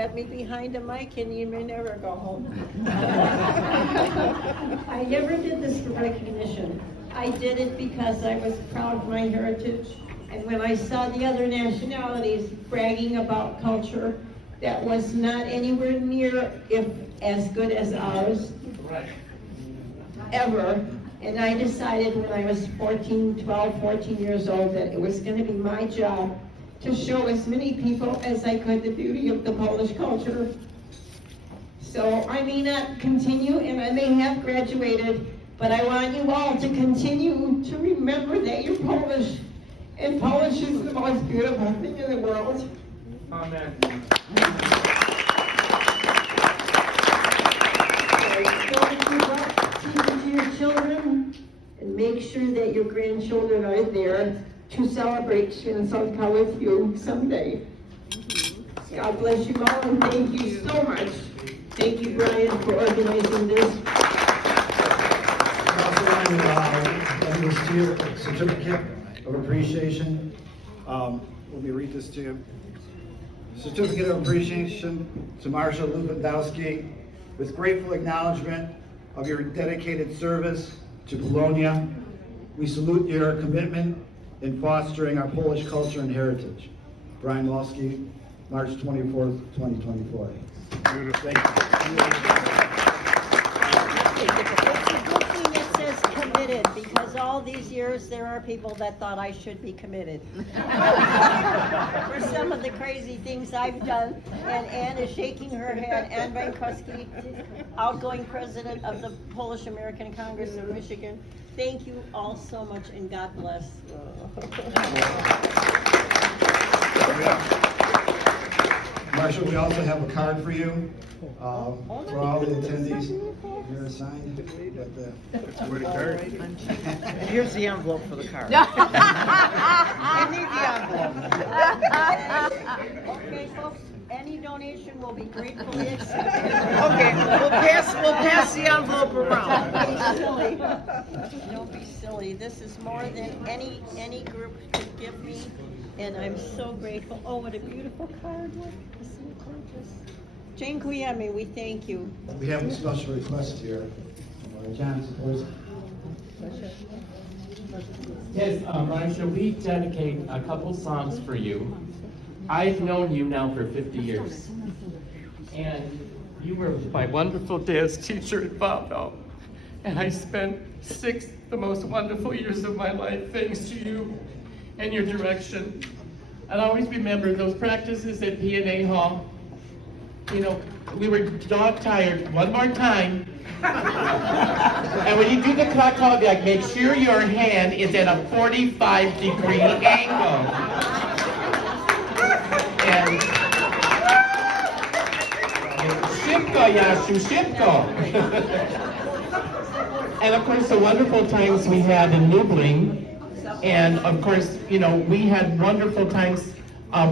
get me behind a mic and you may never go home. I never did this for recognition. I did it because I was proud of my heritage. And when I saw the other nationalities bragging about culture that was not anywhere near if as good as ours, ever, and I decided when I was 14 years old that it was going to be my job to show as many people as I could the beauty of the Polish culture. So I may not continue and I may have graduated, but I want you all to continue to remember that you're Polish, and Polish is the most beautiful thing in the world. Amen. To your children, and make sure that your grandchildren are there to celebrate Święconka with you someday. God bless you all, and thank you so much. Thank you, Brian, for organizing this. I also want to introduce to you a certificate of appreciation. Let me read this to you. Certificate of appreciation to Marcia Lewandowski, with grateful acknowledgement of your dedicated service to Bologna. We salute your commitment in fostering our Polish culture and heritage. Brian Walski, March 24th, 2024. Beautiful. Thank you. It's a good thing it says committed, because all these years there are people that thought I should be committed. For some of the crazy things I've done, and Ann is shaking her head, Ann Vankowski, outgoing president of the Polish American Congress of Michigan. Thank you all so much, and God bless. Marcia, we also have a card for you, for all the attendees. You're assigned. Where the card? Here's the envelope for the card. I need the envelope. Okay, folks, any donation will be gratefully accepted. Okay, we'll pass the envelope around. Don't be silly. Don't be silly. This is more than any group could give me, and I'm so grateful. Oh, what a beautiful card. Look, isn't it gorgeous? Dziękujemy, we thank you. We have a special request here. John, please. Yes, Marcia, we dedicate a couple songs for you. I've known you now for 50 years. And you were my wonderful dance teacher at Wawel. And I spent the most wonderful years of my life thanks to you and your direction. And I always remember those practices at P&A Hall. You know, we were dog tired. One more time. And when you do the clock call, be like, make sure your hand is at a 45-degree angle. And szybko, Yashu, szybko. And of course, the wonderful times we had in Lublin. And of course, you know, we had wonderful times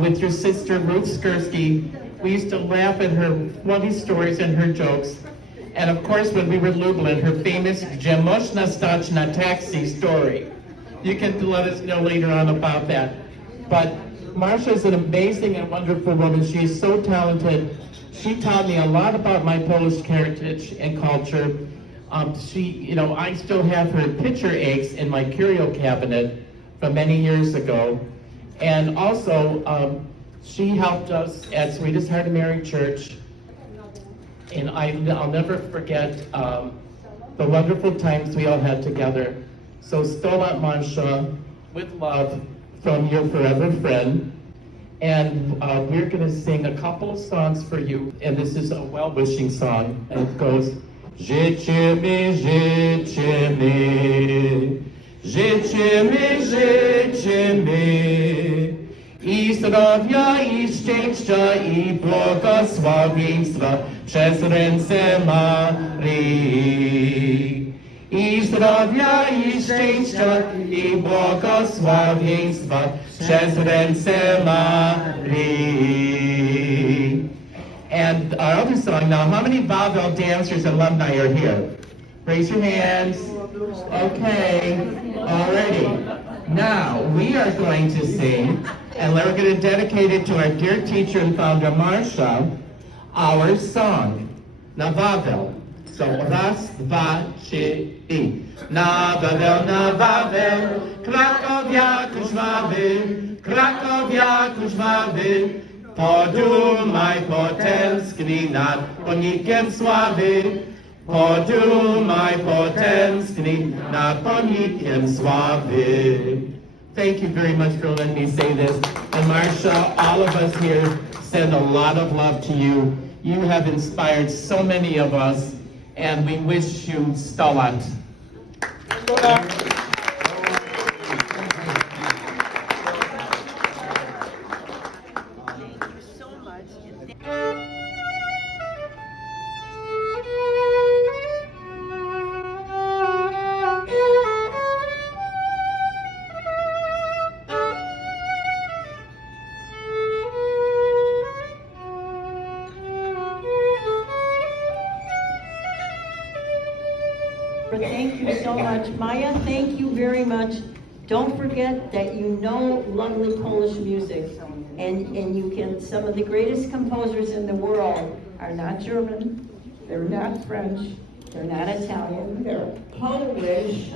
with your sister Ruth Skursky. We used to laugh at her funny stories and her jokes. And of course, when we were in Lublin, her famous "Gdzie można stać na taxi" story. You can let us know later on about that. But Marcia is an amazing and wonderful woman. She is so talented. She taught me a lot about my Polish heritage and culture. You know, I still have her picture eggs in my curio cabinet from many years ago. And also, she helped us at Sweetest Heart of Mary Church. And I'll never forget the wonderful times we all had together. So Stolat Marcia, with love from your forever friend. And we're going to sing a couple of songs for you. And this is a well-wishing song. And it goes, Życzymy, życzymy, życzymy, życzymy i zdrowia, i szczęścia, i błogosławieństwa przez ręce Maryi. I zdrowia, i szczęścia, i błogosławieństwa przez ręce Maryi. And our other song now, how many Wawel dancers and alumni are here? Raise your hands. Okay, already. Now, we are going to sing, and we're going to dedicate it to our dear teacher and founder, Marcia. our song. Na Wawel. So raz, dwa, trzy i. Na Wawel, Krakowiaku żwawy, Krakowiaku żwawy. Podumaj, potęsknij nad pomnikiem sławy. Podumaj, potęsknij nad pomnikiem sławy. Thank you very much for letting me say this. And Marcia, all of us here send a lot of love to you. You have inspired so many of us, and we wish you stolat. Thank you so much. Thank you so much. Maya, thank you very much. Don't forget that you know lovely Polish music, and you can, some of the greatest composers in the world are not German, they're not French, they're not Italian, they're Polish.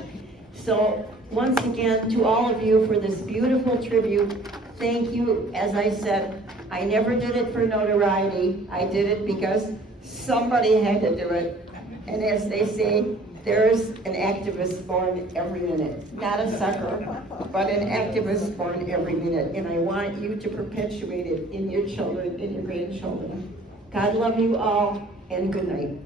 So once again, to all of you for this beautiful tribute, thank you. As I said, I never did it for notoriety. I did it because somebody had to do it. And as they say, there's an activist born every minute. Not a sucker, but an activist born every minute. And I want you to perpetuate it in your children, in your grandchildren. God love you all, and good night.